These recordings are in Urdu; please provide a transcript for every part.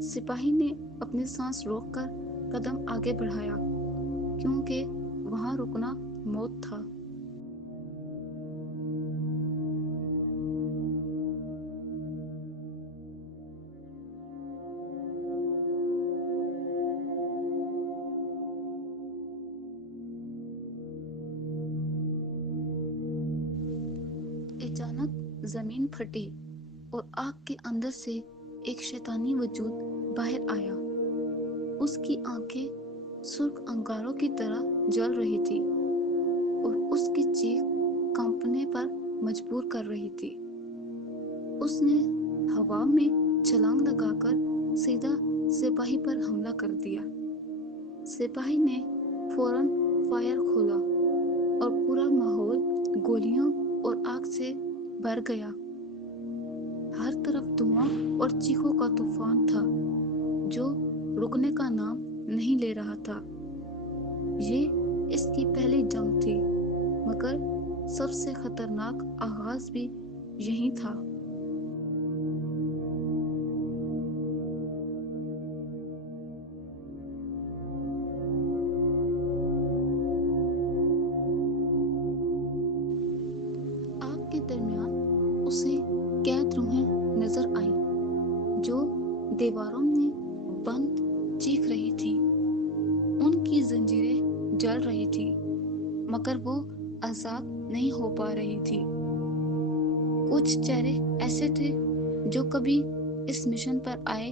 سپاہی نے اپنی سانس روک کر قدم آگے بڑھایا کیونکہ وہاں رکنا موت تھا۔ اچانک زمین پھٹی اور آگ کے اندر سے ایک شیطانی وجود باہر آیا۔ اس کی آنکھیں سرخ انگاروں کی طرح جل رہی تھی اور اس کی چیخ کانپنے پر مجبور کر رہی تھی۔ اس نے ہوا میں چھلانگ لگا کر سیدھا سپاہی پر حملہ کر دیا۔ سپاہی نے فوراً فائر کھولا اور پورا ماحول گولیوں اور آگ سے بھر گیا۔ ہر طرف دھواں اور چیخوں کا طوفان تھا جو رکنے کا نام نہیں لے رہا تھا۔ یہ اس کی پہلی جنگ تھی، مگر سب سے خطرناک آغاز بھی یہی تھا۔ آگ کے درمیان اسے قید روحیں نظر آئیں جو دیواروں میں بند چیخ رہی تھی۔ ان کی زنجیریں جل رہی تھی مگر وہ آزاد نہیں ہو پا رہی تھی۔ کچھ چہرے ایسے تھے جو کبھی اس مشن پر آئے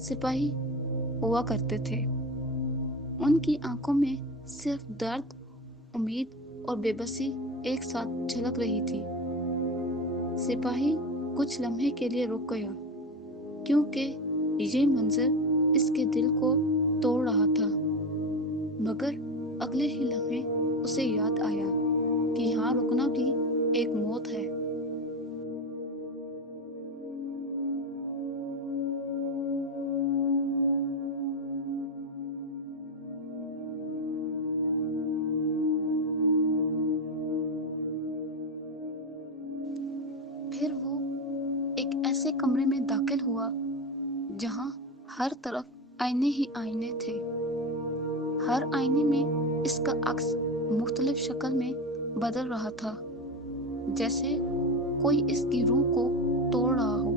سپاہی ہوا کرتے تھے۔ ان کی آنکھوں میں صرف درد، امید اور بے بسی ایک ساتھ جھلک رہی تھی۔ سپاہی کچھ لمحے کے لیے رک گیا کیونکہ یہ منظر اس کے دل کو توڑ رہا تھا، مگر اگلے ہی لمحے اسے یاد آیا کہ یہاں رکنا بھی ایک موت ہے۔ پھر وہ ایک ایسے کمرے میں داخل ہوا جہاں ہر طرف آئینے ہی آئینے تھے۔ ہر آئینے میں اس کا عکس مختلف شکل میں بدل رہا تھا، جیسے کوئی اس کی روح کو توڑ رہا ہو۔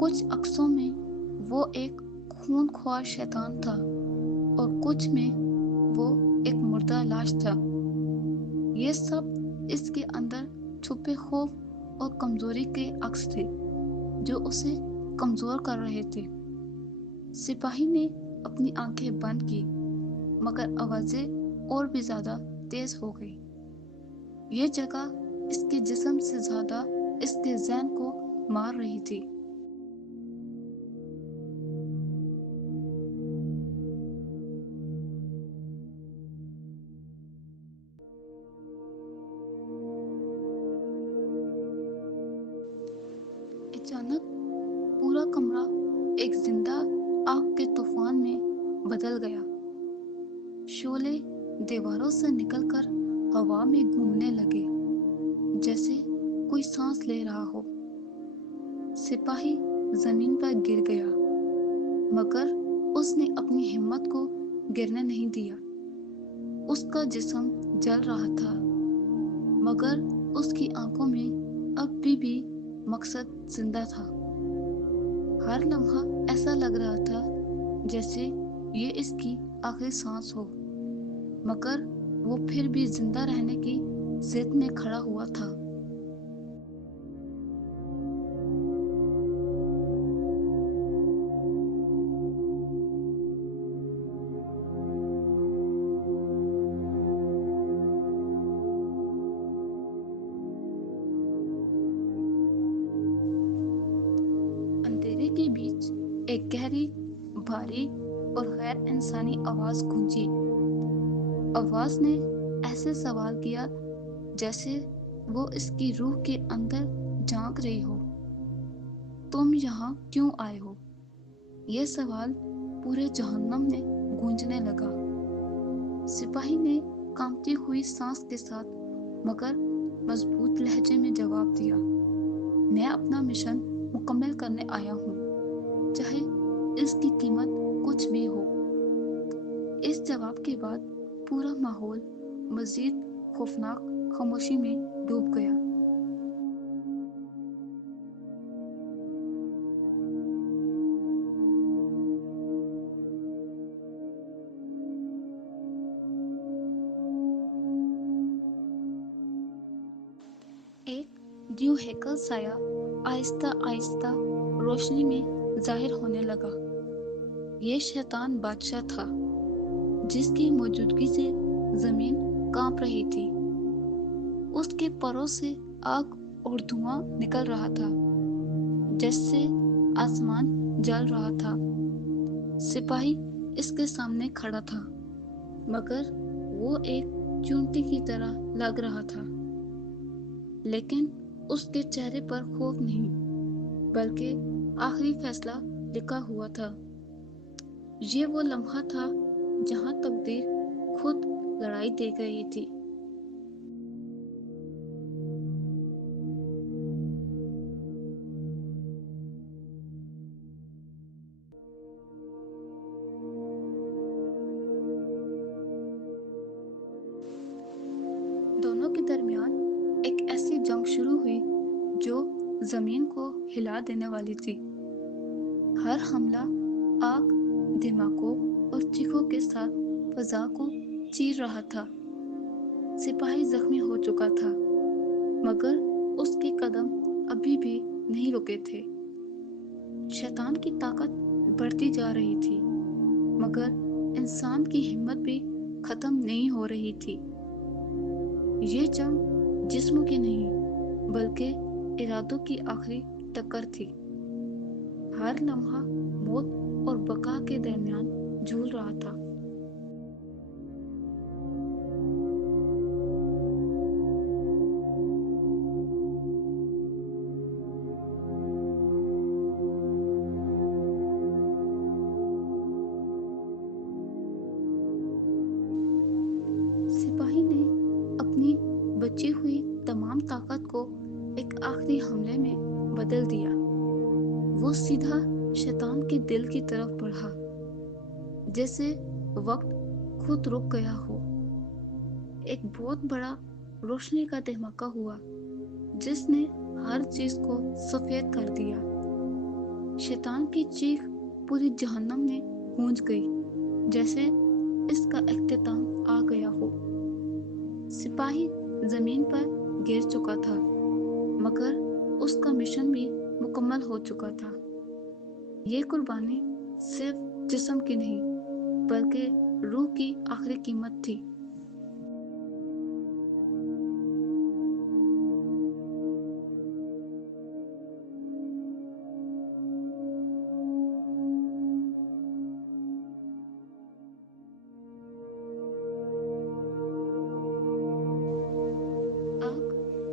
کچھ عکسوں میں وہ ایک خون خوار شیطان تھا اور کچھ میں وہ ایک مردہ لاش تھا۔ یہ سب اس کے اندر چھپے خوف اور کمزوری کے عکس تھے جو اسے کمزور کر رہے تھے۔ سپاہی نے اپنی آنکھیں بند کی مگر آوازیں اور بھی زیادہ تیز ہو گئی۔ یہ جگہ اس کے جسم سے زیادہ اس کے ذہن کو مار رہی تھی۔ اچانک پورا کمرہ ایک زندہ آگ کے طوفان میں بدل گیا۔ شعلے دیواروں سے نکل کر ہوا میں گھومنے لگے جیسے کوئی سانس لے رہا ہو۔ سپاہی زمین پر گر گیا مگر اس نے اپنی ہمت کو گرنے نہیں دیا۔ اس کا جسم جل رہا تھا مگر اس کی آنکھوں میں اب بھی مقصد زندہ تھا۔ ہر لمحہ ایسا لگ رہا تھا جیسے یہ اس کی آخری سانس ہو، مگر وہ پھر بھی زندہ رہنے کی ضد میں کھڑا ہوا تھا۔ اندھیرے کے بیچ ایک گہری، بھاری اور غیر انسانی آواز گونجی۔ آواز نے ایسے سوال کیا جیسے وہ اس کی روح کے اندر جھانک رہی ہو۔ تم یہاں کیوں آئے ہو؟ یہ سوال پورے جہنم میں گونجنے لگا۔ سپاہی نے کانپتی ہوئی سانس کے ساتھ مگر مضبوط لہجے میں جواب دیا، میں اپنا مشن مکمل کرنے آیا ہوں، چاہے جس کی قیمت کچھ بھی ہو۔ اس جواب کے بعد پورا ماحول مزید خوفناک خاموشی میں ڈوب گیا۔ ایک ڈیو ہیکل سایہ آہستہ آہستہ روشنی میں ظاہر ہونے لگا۔ یہ شیطان بادشاہ تھا جس کی موجودگی سے زمین کانپ رہی تھی۔ اس کے پروں سے آگ اور دھواں نکل رہا تھا جس سے آسمان جل رہا تھا۔ سپاہی اس کے سامنے کھڑا تھا مگر وہ ایک چونٹی کی طرح لگ رہا تھا، لیکن اس کے چہرے پر خوف نہیں بلکہ آخری فیصلہ لکھا ہوا تھا۔ یہ وہ لمحہ تھا جہاں تقدیر خود لڑائی دے گئی تھی۔ دونوں کے درمیان ایک ایسی جنگ شروع ہوئی جو زمین کو ہلا دینے والی تھی۔ ہر حملہ آگ، دھماکوں اور چیخوں کے ساتھ فضا کو چیر رہا تھا۔ سپاہی زخمی ہو چکا تھا مگر اس کے قدم ابھی بھی نہیں رکے تھے۔ شیطان کی طاقت بڑھتی جا رہی تھی مگر انسان کی ہمت بھی ختم نہیں ہو رہی تھی۔ یہ جنگ جسموں کی نہیں بلکہ ارادوں کی آخری ٹکر تھی۔ ہر لمحہ موت اور بقا کے درمیان جھول رہا تھا۔ سپاہی نے اپنی بچی ہوئی تمام طاقت کو ایک آخری حملے میں بدل دیا۔ وہ سیدھا شیطان کے دل کی طرف بڑھا جیسے وقت خود رک گیا ہو۔ ایک بہت بڑا روشنی کا دھماکہ ہوا جس نے ہر چیز کو سفید کر دیا۔ شیطان کی چیخ پوری جہنم میں گونج گئی جیسے اس کا اختتام آ گیا ہو۔ سپاہی زمین پر گر چکا تھا مگر اس کا مشن بھی مکمل ہو چکا تھا۔ یہ قربانی صرف جسم کی نہیں بلکہ روح کی آخری قیمت تھی۔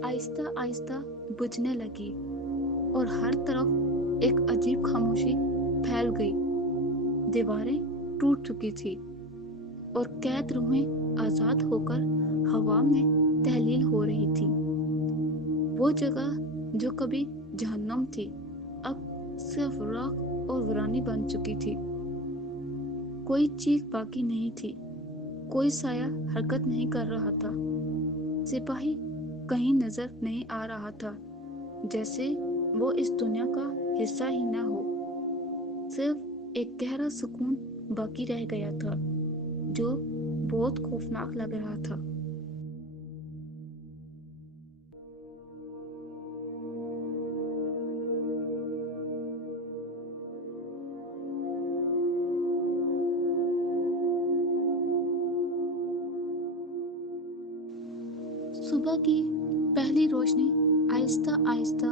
آہستہ آہستہ بجھنے لگی اور ہر طرف ایک عجیب خاموشی پھیل گئی۔ دیواریں ٹوٹ چکی تھی اور قید روحیں آزاد ہو کر ہوا میں تحلیل ہو رہی تھی۔ وہ جگہ جو کبھی جہنم تھی اب صرف راکھ اور ویرانی بن چکی تھی۔ کوئی چیخ باقی نہیں تھی، کوئی سایہ حرکت نہیں کر رہا تھا۔ سپاہی کہیں نظر نہیں آ رہا تھا، جیسے وہ اس دنیا کا حصہ ہی نہ ہو۔ صرف ایک گہرا سکون باقی رہ گیا تھا جو بہت خوفناک لگ رہا تھا۔ صبح کی پہلی روشنی آہستہ آہستہ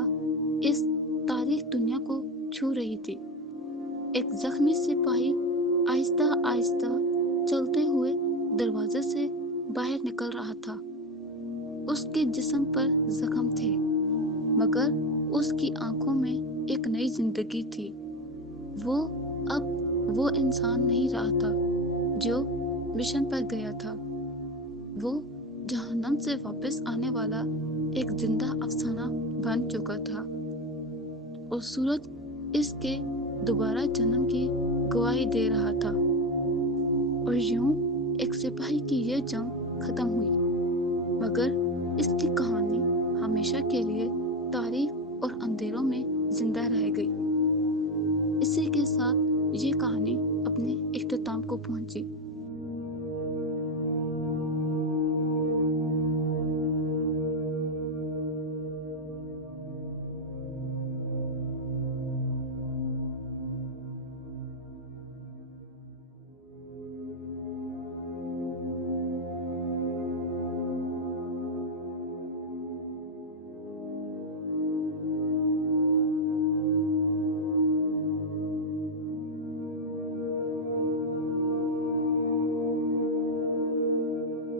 اس تاریخ دنیا کو چھو رہی تھی۔ ایک زخمی سپاہی آہستہ آہستہ چلتے ہوئے دروازے سے باہر نکل رہا تھا۔ اس کے جسم پر زخم تھے مگر اس کی آنکھوں میں ایک نئی زندگی تھی۔ وہ اب وہ انسان نہیں رہا تھا جو مشن پر گیا تھا۔ وہ جہنم سے واپس آنے والا ایک زندہ افسانہ بن چکا تھا اور سورج اس کے دوبارہ جنم کی گواہی دے رہا تھا، اور یوں ایک سپاہی کی یہ جنگ ختم ہوئی، مگر اس کی کہانی ہمیشہ کے لیے تاریخ